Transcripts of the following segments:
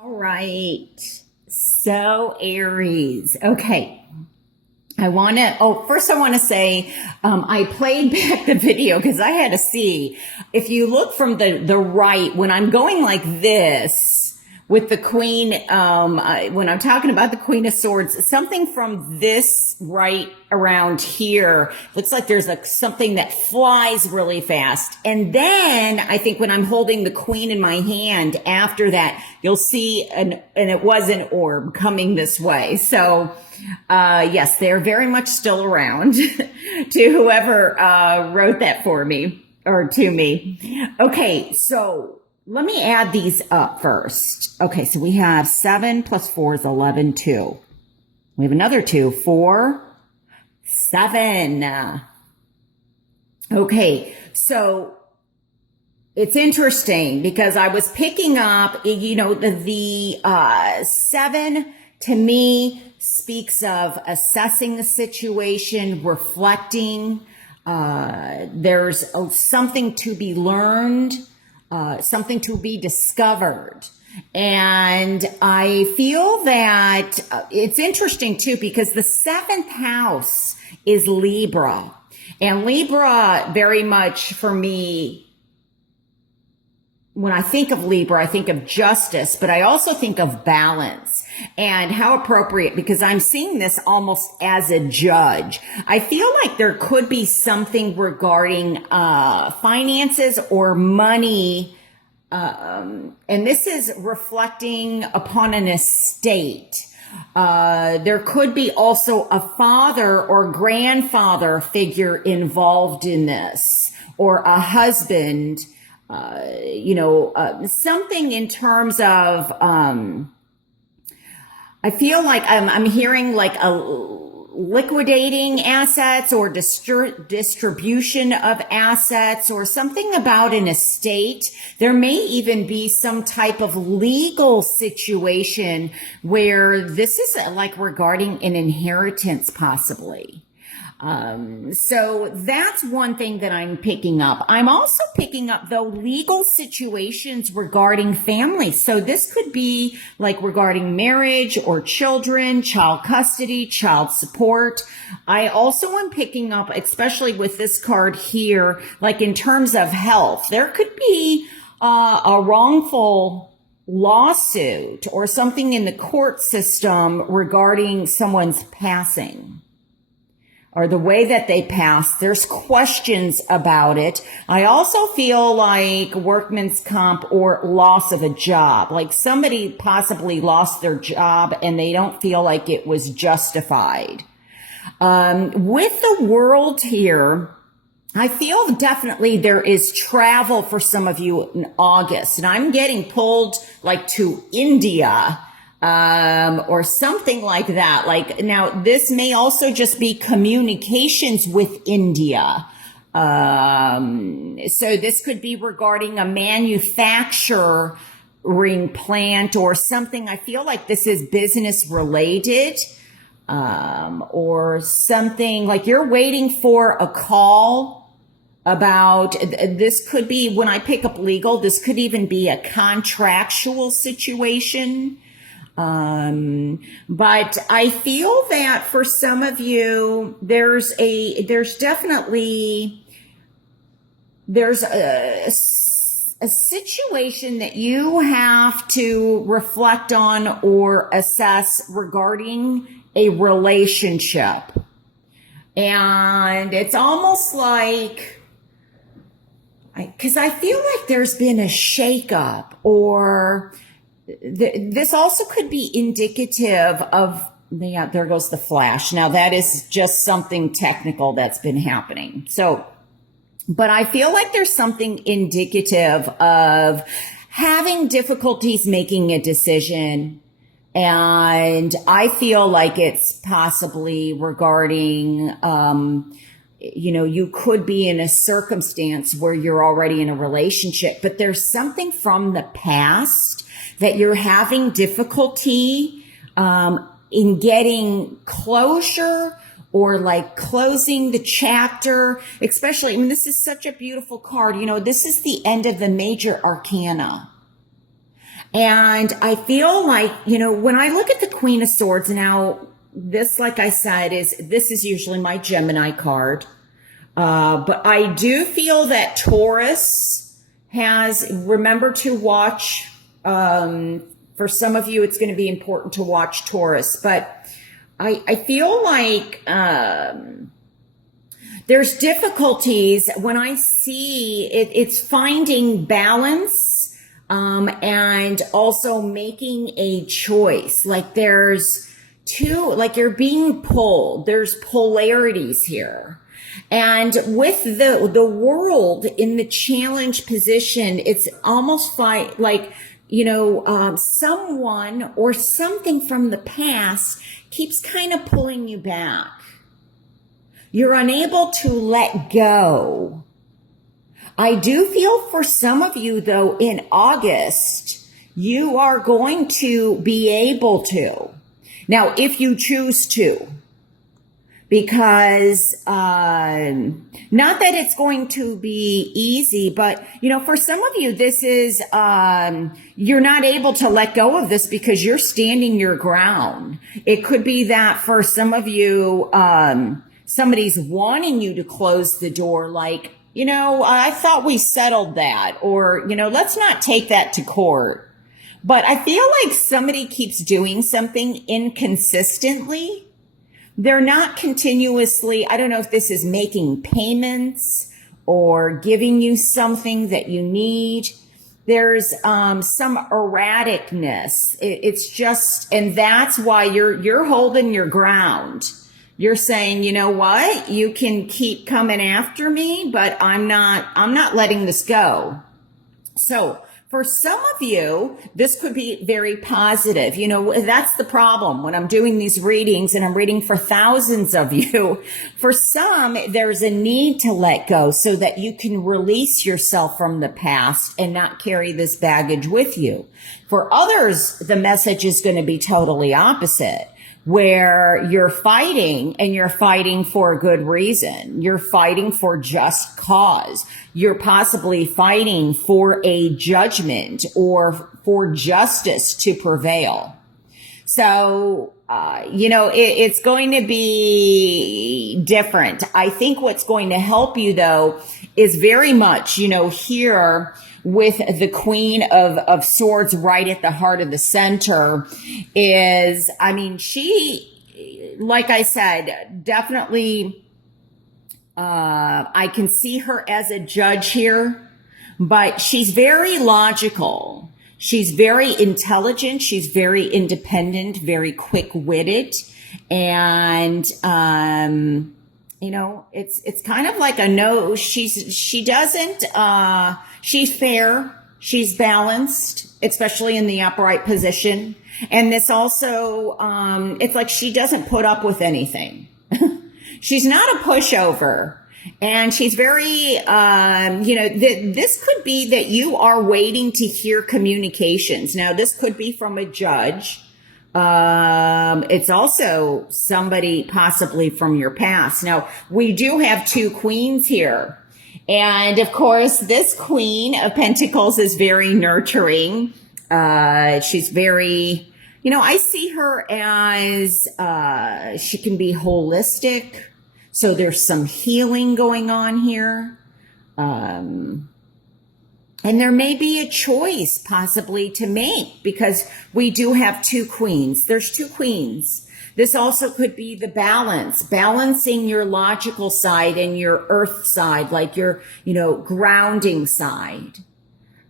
All right. So Aries. Okay. First I want to say, I played back the video because I had to see if you look from the right, when I'm going like this with the queen, when I'm talking about the Queen of Swords, something from this right around here looks like there's something that flies really fast. And then I think when I'm holding the queen in my hand after that, you'll see and it was an orb coming this way. So, yes, they're very much still around to whoever, wrote that for me or to me. Okay. So, let me add these up first. Okay, so we have 7 plus 4 is 11, 2. We have another 2, 4, 7. Okay, so it's interesting because I was picking up, the 7 to me speaks of assessing the situation, reflecting. There's something to be learned. Something to be discovered. And I feel that it's interesting too, because the 7th house is Libra. And Libra very much for me, when I think of Libra, I think of justice, but I also think of balance and how appropriate, because I'm seeing this almost as a judge. I feel like there could be something regarding finances or money, and this is reflecting upon an estate. There could be also a father or grandfather figure involved in this, or a husband. Something in terms of, I feel like I'm hearing like a liquidating assets or distribution of assets or something about an estate. There may even be some type of legal situation where this is like regarding an inheritance possibly. So that's one thing that I'm picking up. I'm also picking up though legal situations regarding families. So this could be like regarding marriage or children, child custody, child support. I also am picking up, especially with this card here, like in terms of health, there could be a wrongful lawsuit or something in the court system regarding someone's passing, or the way that they pass. There's questions about it. I also feel like workman's comp or loss of a job, like somebody possibly lost their job and they don't feel like it was justified. With the world here, I feel definitely there is travel for some of you in August, and I'm getting pulled like to India, or something like that. Like now this may also just be communications with India. So this could be regarding a manufacturing plant or something. I feel like this is business related, or something like you're waiting for a call about this. Could be, when I pick up legal, this could even be a contractual situation. But I feel that for some of you, there's definitely a situation that you have to reflect on or assess regarding a relationship. And it's almost like, because I feel like there's been a shakeup, or this also could be indicative of, yeah, there goes the flash. Now that is just something technical that's been happening. So, but I feel like there's something indicative of having difficulties making a decision. And I feel like it's possibly regarding, you could be in a circumstance where you're already in a relationship, but there's something from the past that you're having difficulty in getting closure, or like closing the chapter, especially, I mean, this is such a beautiful card. This is the end of the major arcana. And I feel like, when I look at the Queen of Swords now, this, like I said, this is usually my Gemini card. But I do feel that Taurus remember to watch, for some of you, it's going to be important to watch Taurus, but I feel like, there's difficulties when I see it's finding balance, and also making a choice. Like there's like you're being pulled. There's polarities here. And with the world in the challenge position, it's almost like, someone or something from the past keeps kind of pulling you back. You're unable to let go. I do feel for some of you, though, in August, you are going to be able to. Now, if you choose to, because not that it's going to be easy, but, for some of you, this is, you're not able to let go of this because you're standing your ground. It could be that for some of you, somebody's wanting you to close the door, like, I thought we settled that, or, let's not take that to court. But I feel like somebody keeps doing something inconsistently. They're not continuously, I don't know if this is making payments or giving you something that you need. There's some erraticness. It's just, and that's why you're holding your ground. You're saying, you know what? You can keep coming after me, but I'm not letting this go. So for some of you, this could be very positive. That's the problem when I'm doing these readings and I'm reading for thousands of you. For some, there's a need to let go so that you can release yourself from the past and not carry this baggage with you. For others, the message is going to be totally opposite, where you're fighting, and you're fighting for a good reason. You're fighting for just cause. You're possibly fighting for a judgment or for justice to prevail. So, it's going to be different. I think what's going to help you, though, is very much, here with the Queen of Swords right at the heart of the center is, she, like I said, definitely, I can see her as a judge here, but she's very logical. She's very intelligent. She's very independent, very quick-witted. And, it's kind of like a no. She doesn't, she's fair. She's balanced, especially in the upright position. And this also, it's like she doesn't put up with anything. She's not a pushover. And she's very, this could be that you are waiting to hear communications. Now, this could be from a judge. It's also somebody possibly from your past. Now, we do have two queens here. And of course, this Queen of Pentacles is very nurturing. She's very, I see her as, she can be holistic. So there's some healing going on here. And there may be a choice possibly to make because we do have two queens. There's two queens. This also could be the balancing your logical side and your earth side, like your, grounding side.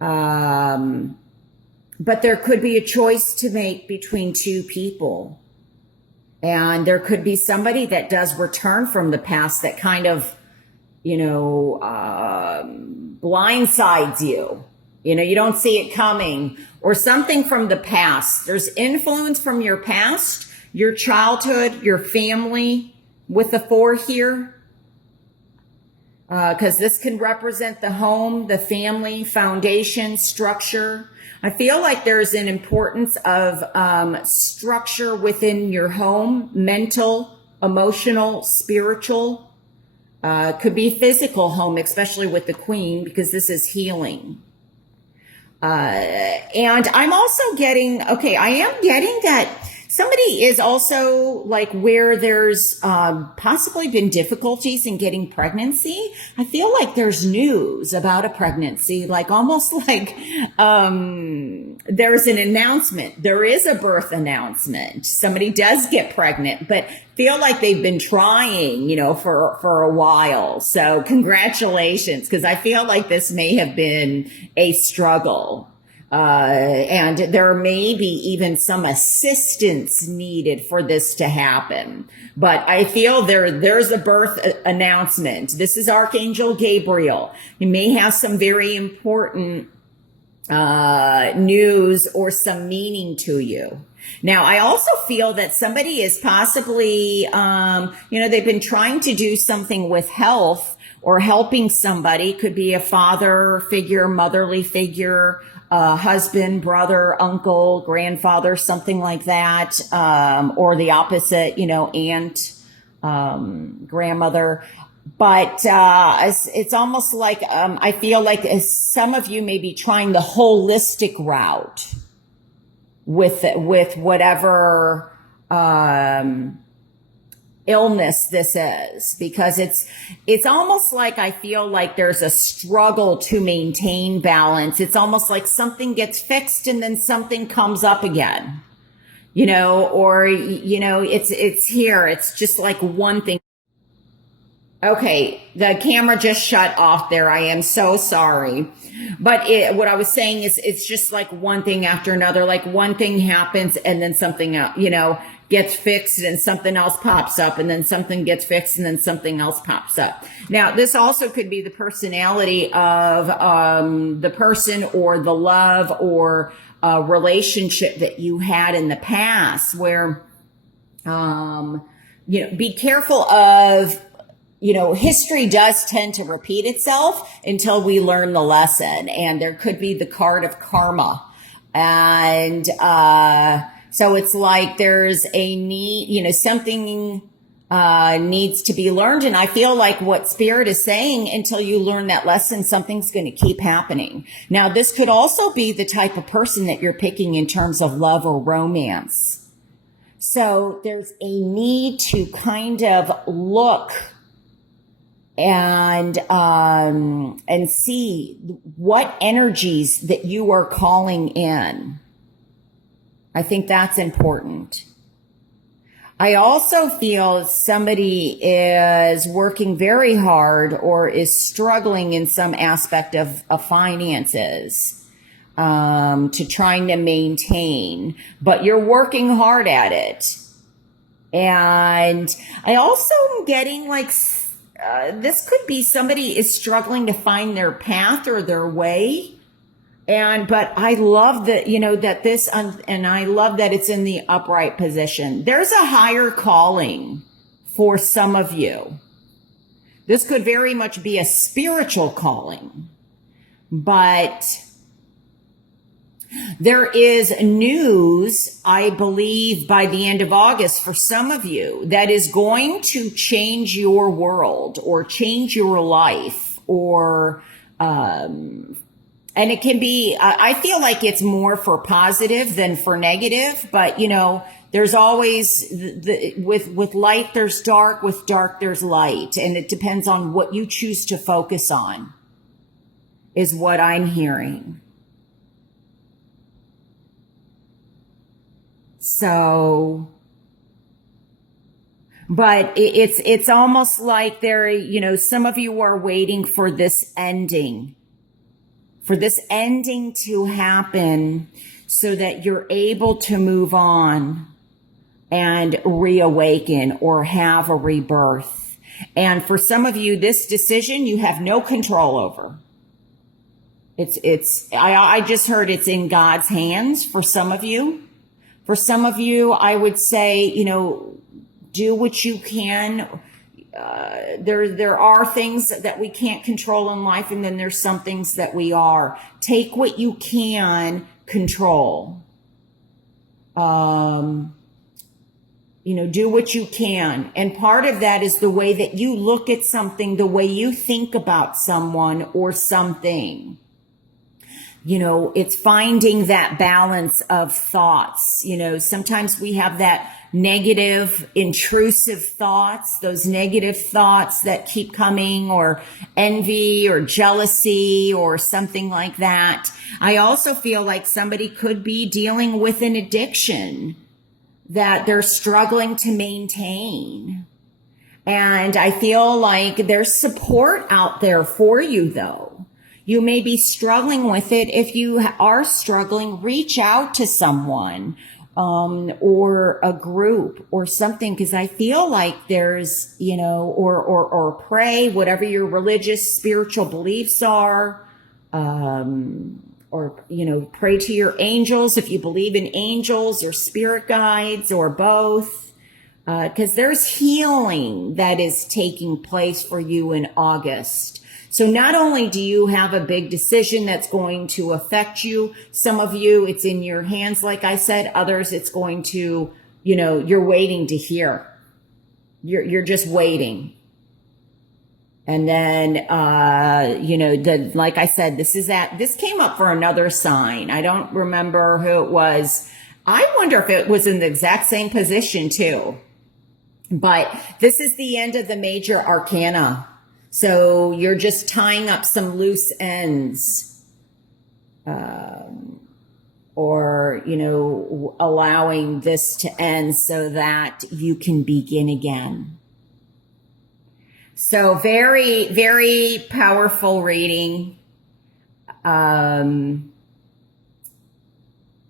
But there could be a choice to make between two people. And there could be somebody that does return from the past that kind of, blindsides you. You don't see it coming, or something from the past. There's influence from your past, your childhood, your family with the 4 here. Because this can represent the home, the family, foundation, structure. I feel like there's an importance of structure within your home, mental, emotional, spiritual. Could be physical home, especially with the Queen, because this is healing. And I'm also getting, okay, I am getting that somebody is also like where there's possibly been difficulties in getting pregnancy. I feel like there's news about a pregnancy, like almost like there's an announcement. There is a birth announcement. Somebody does get pregnant, but feel like they've been trying, for a while. So congratulations, because I feel like this may have been a struggle. And there may be even some assistance needed for this to happen. But I feel there's a birth announcement. This is Archangel Gabriel. He may have some very important news or some meaning to you. Now, I also feel that somebody is possibly, they've been trying to do something with health or helping somebody. Could be a father figure, motherly figure, husband, brother, uncle, grandfather, something like that, or the opposite, aunt, grandmother. But it's almost like I feel like some of you may be trying the holistic route with whatever illness this is, because it's almost like I feel like there's a struggle to maintain balance. It's almost like something gets fixed and then something comes up again, or it's here. It's just like one thing. Okay, the camera just shut off there. I am so sorry. But what I was saying is it's just like one thing after another. Like one thing happens and then something else, gets fixed and something else pops up, and then something gets fixed and then something else pops up. Now, this also could be the personality of the person or the love or relationship that you had in the past where, be careful of, history does tend to repeat itself until we learn the lesson. And there could be the card of karma. And so it's like there's a need, something needs to be learned. And I feel like what Spirit is saying, until you learn that lesson, something's going to keep happening. Now, this could also be the type of person that you're picking in terms of love or romance. So there's a need to kind of look and see what energies that you are calling in. I think that's important. I also feel somebody is working very hard or is struggling in some aspect of finances, to trying to maintain, but you're working hard at it. And I also am getting like, this could be somebody is struggling to find their path or their way. But I love that, that this, and I love that it's in the upright position. There's a higher calling for some of you. This could very much be a spiritual calling, but there is news, I believe, by the end of August for some of you that is going to change your world or change your life, or, and it can be, I feel like it's more for positive than for negative, but there's always with light, there's dark, with dark, there's light. And it depends on what you choose to focus on, is what I'm hearing. So, but it's almost like some of you are waiting for this ending to happen so that you're able to move on and reawaken or have a rebirth. And for some of you, this decision you have no control over. I just heard it's in God's hands for some of you. For some of you, I would say, do what you can. There are things that we can't control in life, and then there's some things that we are. Take what you can control. Do what you can. And part of that is the way that you look at something, the way you think about someone or something. it's finding that balance of thoughts. Sometimes we have that negative, intrusive thoughts, those negative thoughts that keep coming, or envy or jealousy or something like that. I also feel like somebody could be dealing with an addiction that they're struggling to maintain. And I feel like there's support out there for you, though. You may be struggling with it. If you are struggling, reach out to someone, or a group or something, because I feel like there's, or pray, whatever your religious, spiritual beliefs are, or, pray to your angels if you believe in angels or spirit guides or both, because there's healing that is taking place for you in August. So not only do you have a big decision that's going to affect you, some of you, it's in your hands, like I said, others, it's going to, you're waiting to hear. You're just waiting. And then, like I said, this came up for another sign. I don't remember who it was. I wonder if it was in the exact same position too. But this is the end of the major arcana. So you're just tying up some loose ends, or, allowing this to end so that you can begin again. So very, very powerful reading. And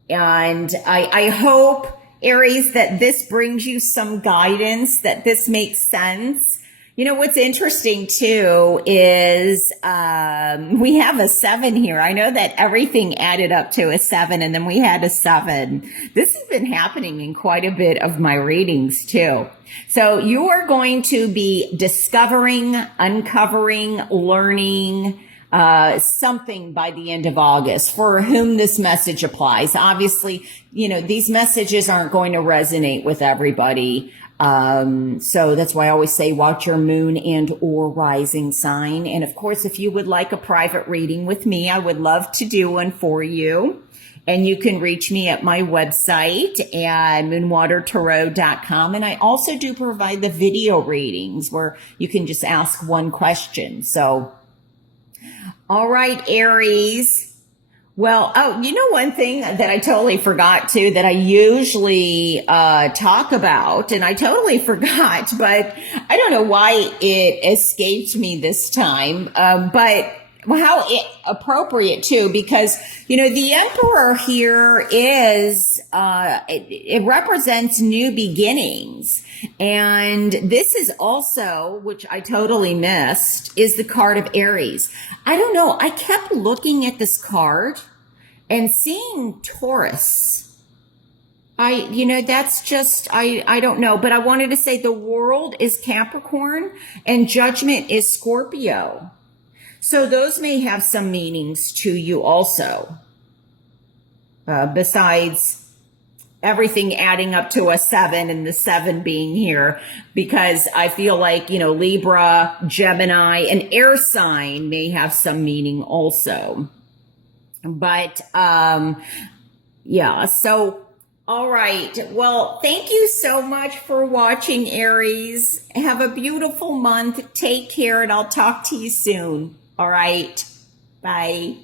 I hope, Aries, that this brings you some guidance, that this makes sense. What's interesting too is we have a 7 here. I know that everything added up to a 7, and then we had a 7. This has been happening in quite a bit of my readings too. So you are going to be discovering, uncovering, learning something by the end of August, for whom this message applies. Obviously, these messages aren't going to resonate with everybody. So that's why I always say watch your moon and or rising sign. And of course, if you would like a private reading with me, I would love to do one for you. And you can reach me at my website at moonwatertarot.com. And I also do provide the video readings where you can just ask one question. So, all right, Aries. Well, one thing that I totally forgot too, that I usually talk about, and I totally forgot, but I don't know why it escaped me this time, but how appropriate too, because, the Emperor here is, it represents new beginnings. And this is also, which I totally missed, is the card of Aries. I don't know. I kept looking at this card and seeing Taurus. That's just, I don't know, but I wanted to say the world is Capricorn and judgment is Scorpio. So those may have some meanings to you also, besides everything adding up to a 7 and the 7 being here, because I feel like, Libra, Gemini, an air sign may have some meaning also. But, yeah, so, all right. Well, thank you so much for watching, Aries. Have a beautiful month. Take care, and I'll talk to you soon. All right. Bye.